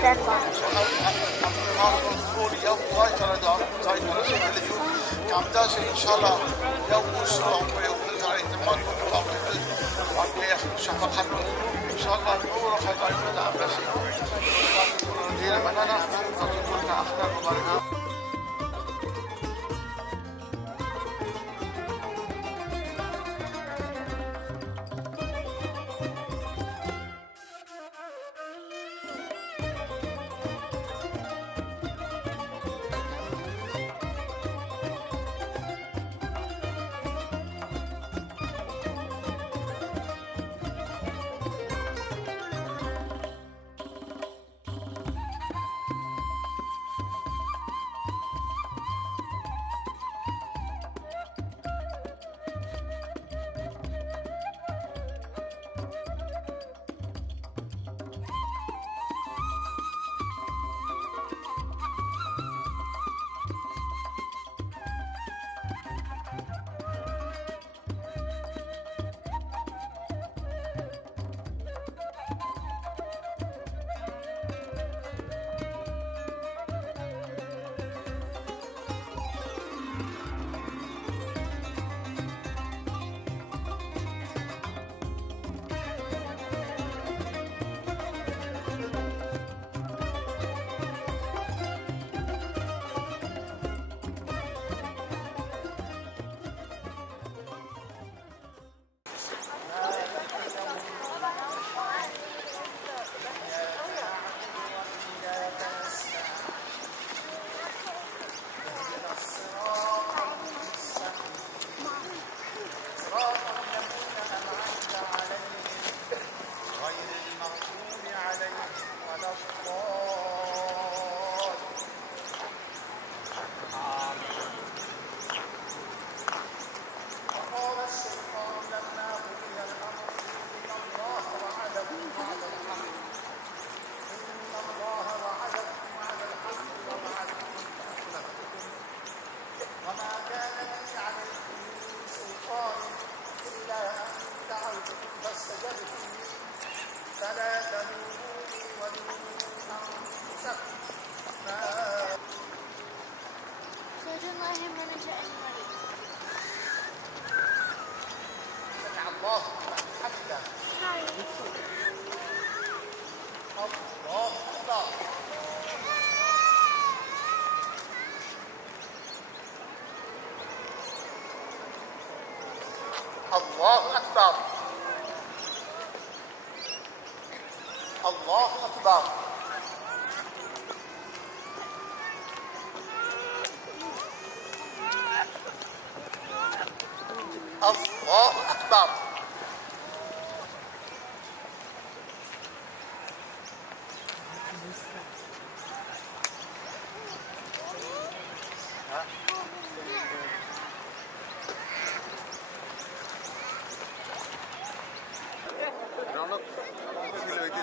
stand by. الله أكبر. الله أكبر. الله أكبر.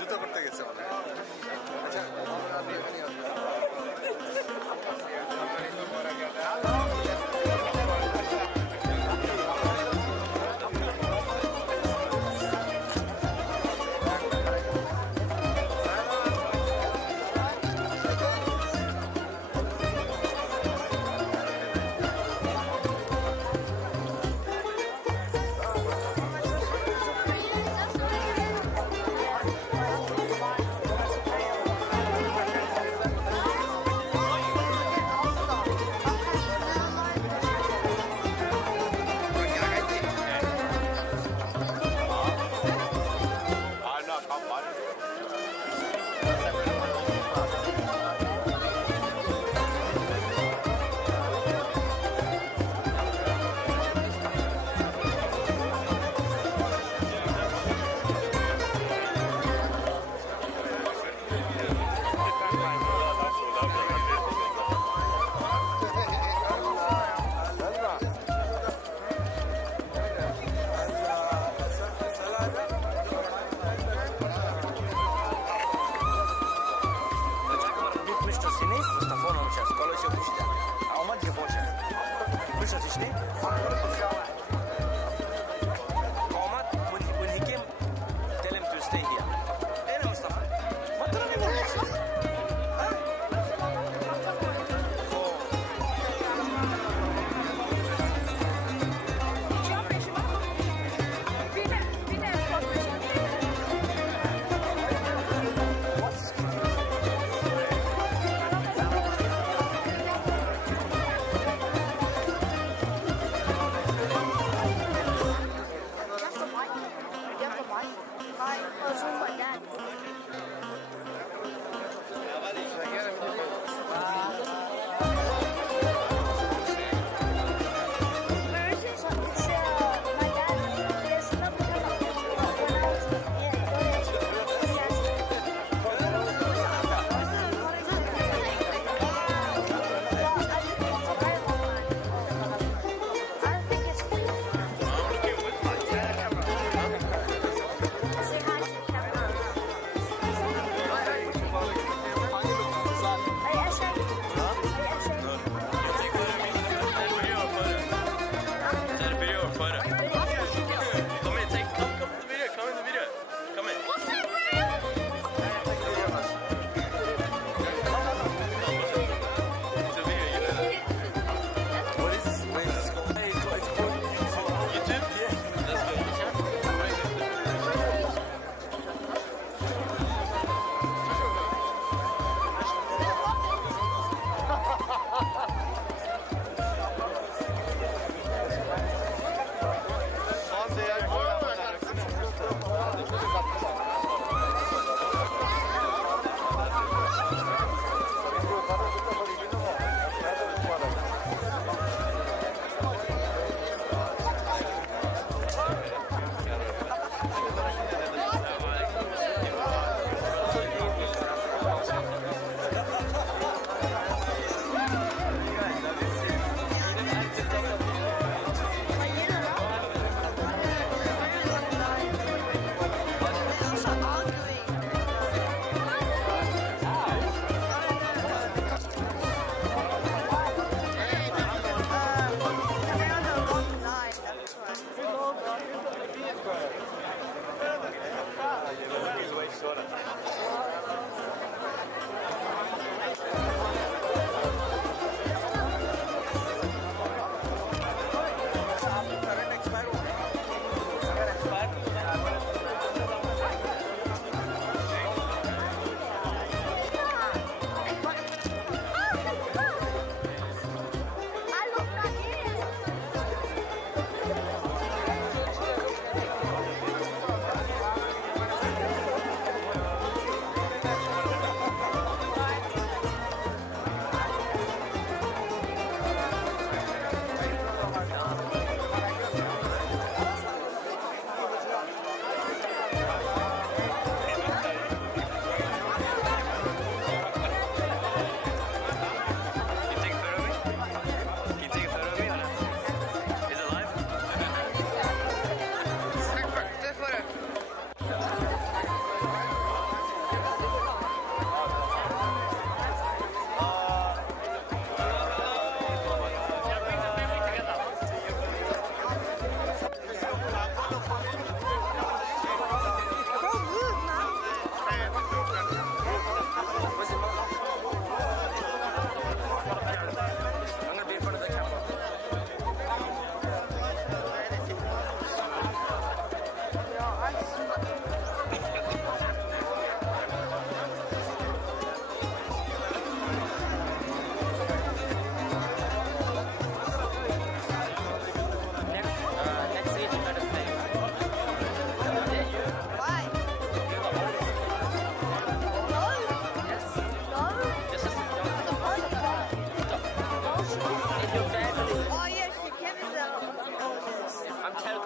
জুতো করতে গেছে মানে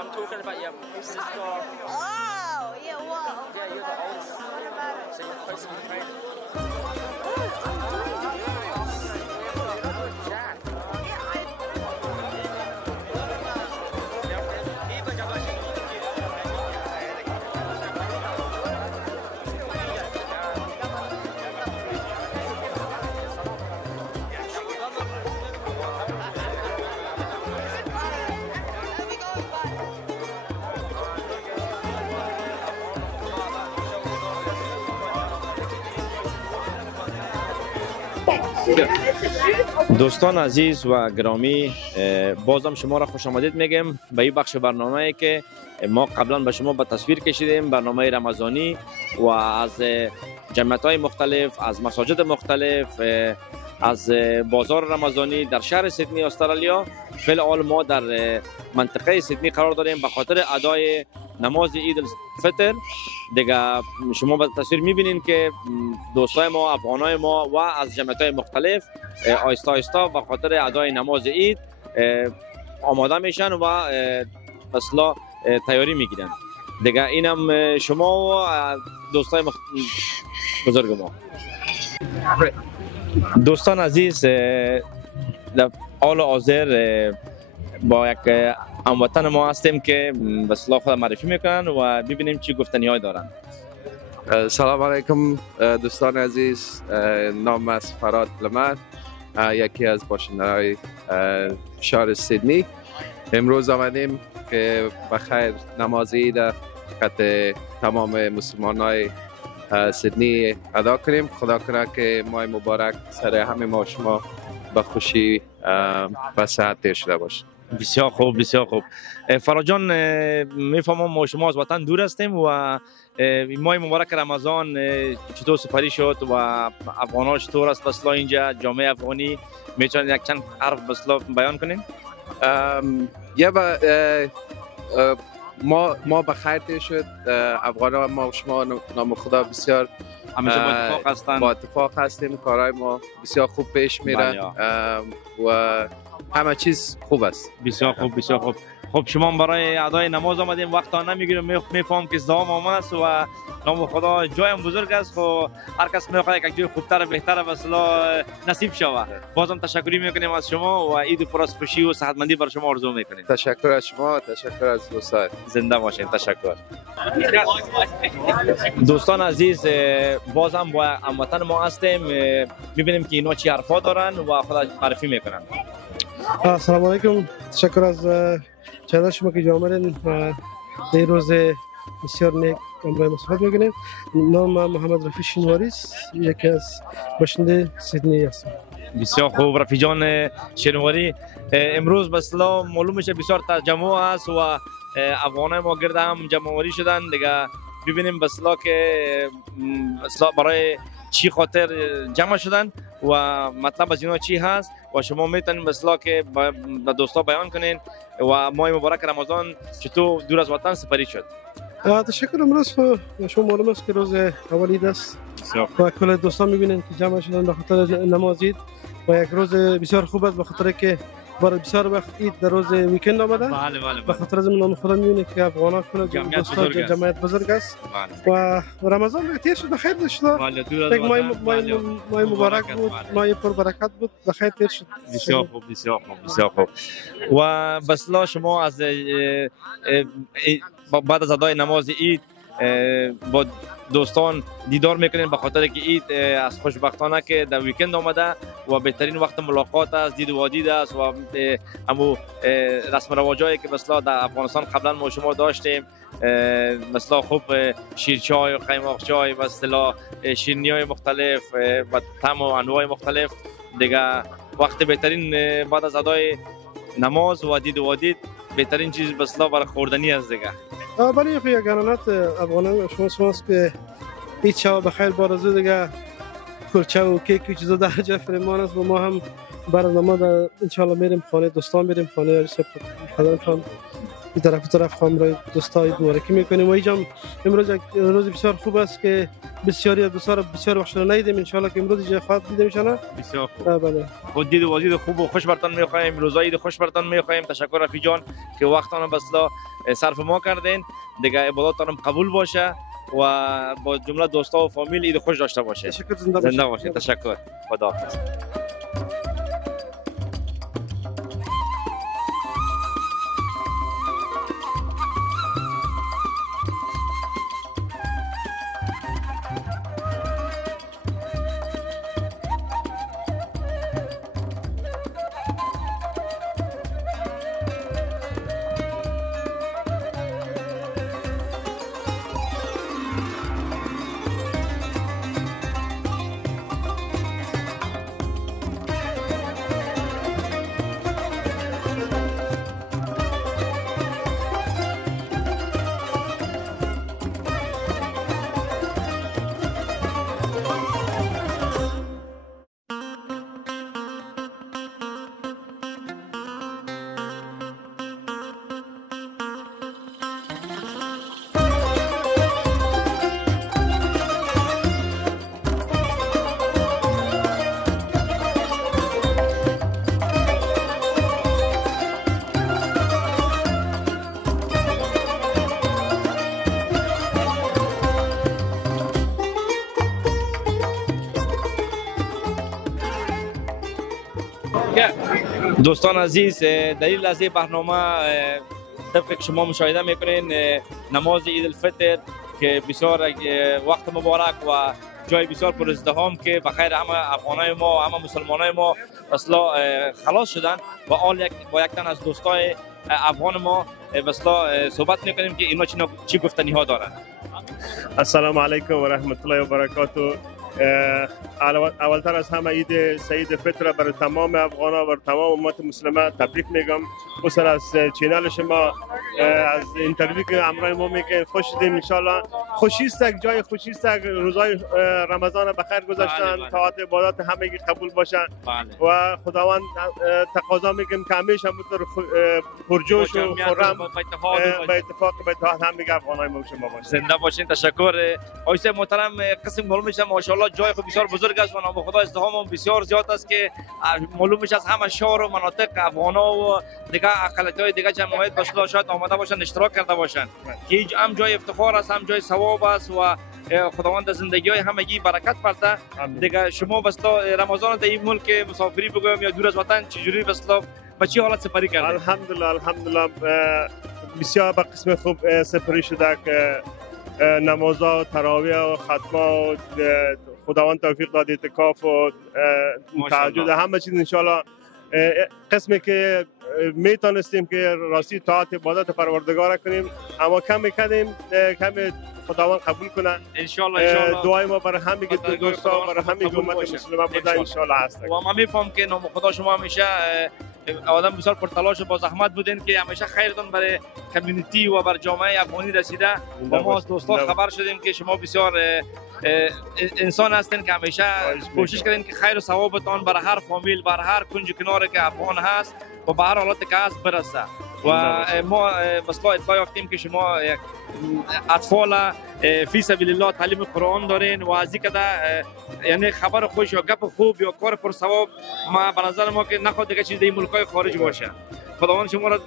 I'm talking about your sister. Oh, yeah, whoa. Yeah, you're the oldest. What about it? So you're close to the parent. دوستان عزیز و گرامی، بازم شما را خوش آمدید میگم به این بخش برنامه‌ای که ما قبلا به شما به تصویر کشیدیم، برنامه رمضانی و از جمعیت‌های مختلف، از مساجد مختلف، از بازار رمضانی در شهر سیدنی استرالیا. فعلا ما در منطقه سیدنی قرار داریم به خاطر ادای نماز عید الفطر. دیگه شما به تصویر می‌بینید که دوستای ما، افغانای ما و از جمعیت‌های مختلف آیستا آیستا به خاطر ادای نماز عید آماده میشن و اصلا تیاری میگیرن. دیگه اینم شما و دوستای بزرگ ما. دوستان عزیز، در حال حاضر با یک هموطن ما هستیم که به اصطلاح خود معرفی میکنن و ببینیم چی گفتنی‌های دارن. سلام علیکم دوستان عزیز، نام است فراد لمر، یکی از باشنده‌های شهر سیدنی. امروز آمدیم که بخیر نماز عید خدمت تمام مسلمانای سیدنی ادا کنیم. خدا کنه که ماه مبارک سر همه ما شما به خوشی و صحت شده باشه. بسیار خوب، بسیار خوب. فراد جان، میفهمم ما شما از وطن دور هستیم و ماه مبارک رمضان چطور سپری شد و افغان‌ها چطور است بسلا اینجا جامعه افغانی؟ میتونید یک چند حرف بسلا بیان کنین؟ ما بخیر شد. افغان‌ها ما شما نام خدا بسیار همیشه با اتفاق هستن. با اتفاق هستیم، کارهای ما بسیار خوب پیش میره و همه چیز خوب است. بسیار خوب، بسیار خوب. خب شما برای ادای نماز آمدیم، وقت ها نمیگیریم، میفهم که زام آمد است و نام خدا جای بزرگ است. خب هر کس میخواد یک جای خوبتر و بهتر و اصلا نصیب شود. بازم تشکری میکنیم از شما و عید پر از خوشی و صحتمندی برای شما آرزو میکنیم. تشکر از شما، تشکر از دوستان. زنده باشین. تشکر. دوستان عزیز، بازم با هموطن ما هستیم، میبینیم که اینا چی حرفا دارن و خود معرفی میکنن. السلام علیکم، تشکر از چنل شما که آمدین و این روز بسیار نیک امروز مصاحبت میکنیم. نام محمد رفیع شینواری است، یکی از باشنده سیدنی هستم. بسیار خوب رفیع جان شینواری، امروز به اصطلاح معلوم میشه بسیار تجمع است و افغانای ما گرد هم جمع‌آوری شدن. دیگه ببینیم به اصطلاح که برای چی خاطر جمع شدن و مطلب از اینا چی هست و شما میتونین به اصطلاح که به دوستا بیان کنین و ماه مبارک رمضان چطور دور از وطن سپری شد. تشکر. امروز شما معلوم است که روز اول عید است و کل دوستان میبینین که جمع شدن به خاطر نماز عید و یک روز بسیار خوب است به خاطر که برای بسیار وقت عید در روز ویکند آمده. بله بله به خاطر از این نام خدا میونه که افغان‌ها کل جمعیت بزرگ است و رمضان تیر شد بخیر شد. بله دور از ماه مبارک بود، ماه پر برکت بود، بخیر تیر شد. بسیار خوب بسیار خوب بسیار خوب. و بسلا شما از بعد از ادای نماز عید با دوستان دیدار میکنین به خاطر که عید از خوشبختانه که در ویکند آمده و بهترین وقت ملاقات است، دید و دید است و همو رسم رواجایی که مثلا در افغانستان قبلا ما شما داشتیم، مثلا خوب شیرچای و قیماق چای و اصطلاح شیرینی‌های مختلف و طعم و انواع مختلف دیگه. وقت بهترین بعد از ادای نماز و دید و دید بهترین چیز مثلا برای خوردنی است دیگه. ولی یک گرانات افغانان شماست که هیچ شب بخیر بارزو دیگه کلچه و کیک و چیزا در جای فرمان است و ما هم بعد از نماز انشالله میریم خانه دوستان، میریم خانه یارسه پدرم این طرف خامرای دوستای مبارکی میکنیم و اینجا امروز یک روز بسیار خوب است که بسیاری از دوستان بسیار وقت ندیدیم، ان شاء الله که امروز اینجا خواهد دیده میشه. بسیار خوب. بله خود دید و وادید خوب و خوش برتان میخوایم، روزای عید خوش برتان میخوایم. تشکر رفیق جان که وقتان بسلا صرف ما کردین دیگه. عباداتتان قبول باشه و با جمله دوستا و فامیل عید خوش داشته باشه. تشکر. زنده باشه. تشکر. خداحافظ. دوستان عزیز، دلیل از این برنامه طبق که شما مشاهده میکنین نماز عید الفطر که بسیار وقت مبارک و جای بسیار پر ازدحام که بخیر همه افغانای ما همه مسلمانای ما اصلا خلاص شدن و آل با یک تن از دوستای افغان ما اصلا صحبت میکنیم که اینا چی گفتنی ها دارن. السلام علیکم و رحمت الله و برکاته. اولتر از همه عید سعید فطر برای تمام افغانا و تمام امت مسلمه تبریک میگم. خصوصا از چینل شما از اینترویو که همراه ما میگین خوش شدیم. ان شاء الله خوشی است، جای خوشی است، روزای رمضان بخیر گذاشتن، طاعت عبادات همگی قبول باشن و خداوند تقاضا میگم که همیشه همونطور پرجوش و خرم به اتفاق به اتحاد همگی افغانای ما شما باشن. زنده باشین. تشکر. آقای محترم قسم معلوم میشه ماشاءالله جای خود بسیار بزرگ است و نام خدا ازدحام بسیار زیاد است که معلوم میشه از همه شهر و مناطق افغانا و دیگه اقلیت‌های دیگه جمعیت باشلا شاید آمده باشن اشتراک کرده باشن که هم جای افتخار است هم جای ثواب است و خداوند زندگی های همگی برکت فرده. دیگه شما بسلا رمضان در این ملک مسافری بگویم یا دور از وطن چجوری بسلا به چه حالت سپری کردید؟ الحمدلله بسیار به قسم خوب سپری شده که نمازها، تراویح و خاتمه و خداوند توفیق داد، اعتکاف و تهجد همه چیز انشالله قسمی که میتونستیم که راستی طاعت عبادت پروردگار کنیم اما کم کردیم، کم خداوند قبول کنه انشالله. دعای ما برای همه دوستا برای همه امت مسلمه بوده انشالله هست. و ما میفهم که نام خدا شما همیشه آدم بسیار پرتلاش و با زحمت بودین که همیشه خیرتون برای کمیونیتی و برای جامعه افغانی رسیده و ما از دوستان خبر شدیم که شما بسیار انسان هستین که همیشه کوشش کردین که خیر و ثوابتان برای هر فامیل برای هر کنج کناری که افغان هست و به هر حالت که هست برسه و ما مثلا اطلاع یافتیم که شما اطفال فی سبیل الله تعلیم قرآن دارین و از این کده یعنی خبر خوش یا گپ خوب یا کار پرثواب ما به نظر ما که نخواد دیگه چیز در ملک‌های خارج باشه. خداوند شما را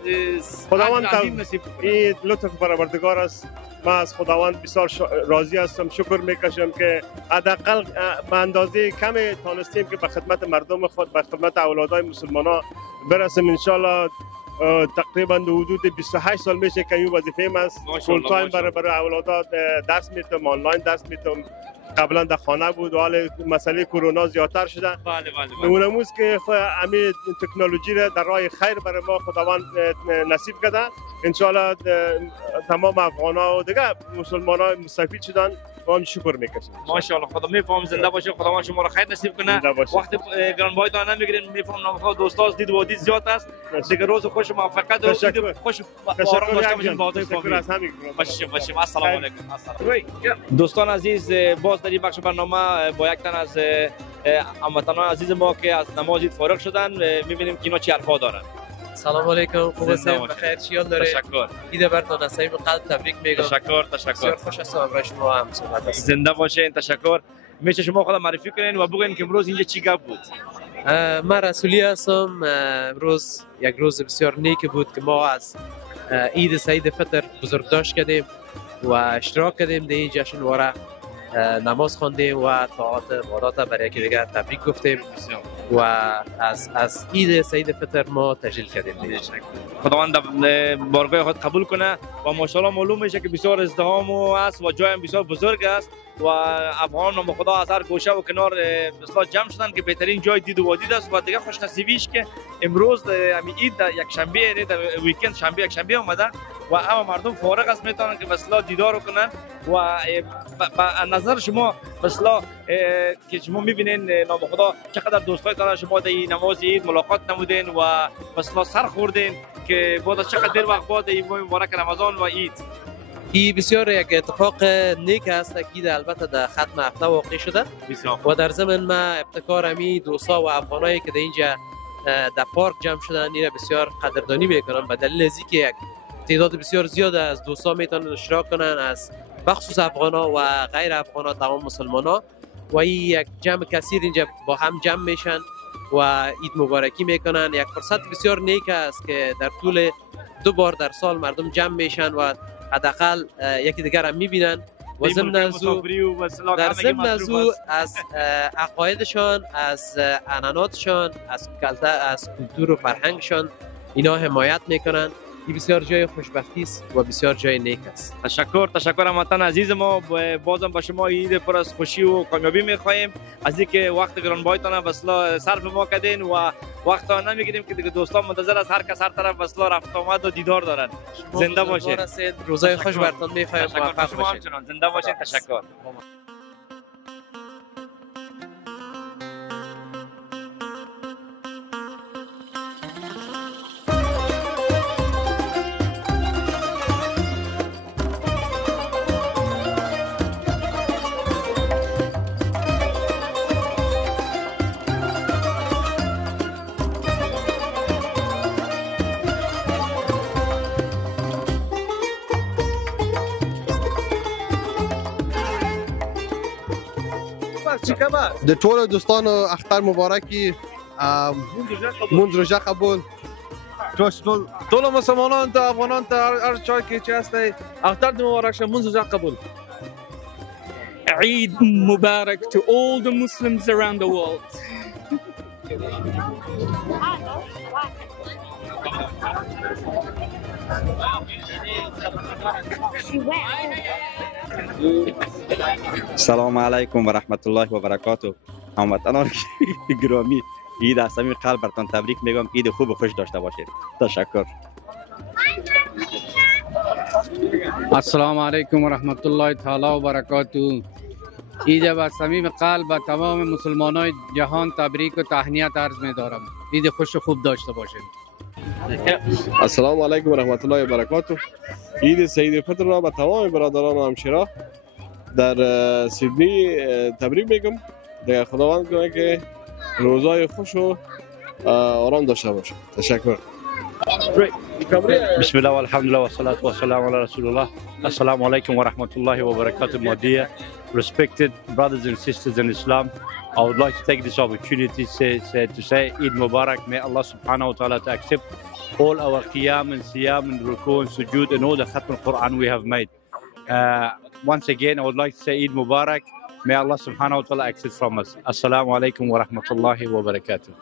خداوند عظیم نصیب کنه. این لطف پروردگار است. ما از خداوند بسیار راضی هستم، شکر میکشم که حداقل به اندازه کمی تانستیم که به خدمت مردم خود، به خدمت اولادای مسلمانان برسیم. انشالله تقریبا حدود 28 سال میشه که این وظیفه من است. فول تایم برای اولادات درس میتم، آنلاین درس میتم. قبلا در خانه بود و حال مسئله کرونا زیادتر شده. بله. نمونموز که همین تکنولوژی را در راه خیر برای ما خداوند نصیب کرده. انشالله تمام افغان‌ها و دیگه مسلمان‌ها مستفید شدن. ما هم شکر میکشیم. ماشاءالله خدا میفهم زنده باشه. خداوند شما را خیر نصیب کنه. وقت گرانبهای تا نمیگیرین میفهم نامخواه دوستاز دید و دید زیاد است. دیگه روز خوش موفقیت و دید خوش آرام داشته باشین با آقای فامیل. باشیم. السلام علیکم. دوستان عزیز، باز در این بخش برنامه با یک تن از هموطنان عزیز ما که از نماز عید فارغ شدن میبینیم که اینا چی حرفا دارن. سلام علیکم، خوب هستید؟ بخیر، چیال داره؟ تشکر. عید براتون از صمیم قلب تبریک میگم. تشکر. بسیار خوش هستم برای شما هم صحبت است. زنده باشین. تشکر. میشه شما خود معرفی کنین و بگین که امروز اینجا چی گپ بود؟ من رسولی هستم. امروز یک روز بسیار نیک بود که ما از عید سعید فطر بزرگداشت کردیم و اشتراک کردیم در این جشنواره. نماز خواندیم و طاعات عبادات برای یکی دیگر تبریک گفتیم و از عید سعید فطر ما تجلیل کردیم. خداوند بارگاه خود قبول کنه و ماشاءالله معلوم میشه که بسیار ازدحام است و جای بسیار بزرگ است و افغان نام خدا از هر گوشه و کنار بسیار جمع شدن که بهترین جای دید و دید است و دیگه خوش نصیبیش که امروز همین عید یک شنبه یعنی ویکند شنبه یک شنبه اومده و همه مردم فارغ است میتونن که مثلا دیدار کنن و نظر شما مثلا که شما میبینین نام خدا چقدر دوستایتان شما در نماز عید ملاقات نمودین و مثلا سر خوردین که بعد از چقدر دیر وقت بعد این ماه مبارک رمضان و عید. این بسیار یک اتفاق نیک است که البته در ختم هفته واقع شده و در ضمن ما ابتکار امی دوستا و افغانایی که در اینجا در پارک جمع شدن این بسیار قدردانی میکنن به دلیل از اینکه یک تعداد بسیار زیاد از دوستا میتونن اشتراک کنن از بخصوص افغانا و غیر افغانا تمام مسلمانا و این یک جمع کثیر اینجا با هم جمع میشن و عید مبارکی میکنن. یک فرصت بسیار نیک است که در طول 2 بار در سال مردم جمع میشن و حداقل یکی دیگر هم میبینن و ضمن از او از عقایدشان، از عنعناتشان، از کلتور و فرهنگشان اینا حمایت میکنن. این بسیار جای خوشبختی است و بسیار جای نیک است. تشکر هموطن عزیز ما. بازم با شما عید پر از خوشی و کامیابی میخواهیم از اینکه وقت گرانبهایتان وصلا صرف ما کردین و وقت نمیگیریم که دیگه دوستان منتظر از هر کس هر طرف وصلا رفت آمد و دیدار دارن. زنده باشید. روزای خوش براتون میخوایم. موفق باشید. زنده باشید. تشکر. د ټولو دوستانو اختر مبارکی منځ روژه قبول ټول مسلمانان ته افغانان ته هر چا کې چې هستی اختر دې مبارک شه منځ روژه قبول. Eid Mubarak to all the Muslims around the world. سلام علیکم و رحمت الله و برکاته. هموطنان گرامی، عید از صمیم قلب براتون تبریک میگم. عید خوب و خوش داشته باشید. تشکر. السلام علیکم و رحمت الله تعالی و برکاته. عید با صمیم قلب به تمام مسلمانان جهان تبریک و تهنیت عرض می‌دارم. عید خوش و خوب داشته باشید. السلام علیکم و رحمت الله و برکاته. عید سعید فطر را به تمام برادران و همشیرا در سیدنی تبریک میگم. دیگه خداوند کنه که روزای خوش و آرام داشته باشه. تشکر. بسم الله والحمد لله والصلاة والسلام على رسول الله. Assalamu alaikum wa rahmatullahi wa barakatuh, my dear respected brothers and sisters in Islam. I would like to take this opportunity to say Eid Mubarak. May Allah subhanahu wa ta'ala to accept all our qiyam and siyam and ruku and sujood and all the khatm al-Quran we have made. Once again, I would like to say Eid Mubarak. May Allah subhanahu wa ta'ala accept from us. Assalamu alaikum wa rahmatullahi wa barakatuh.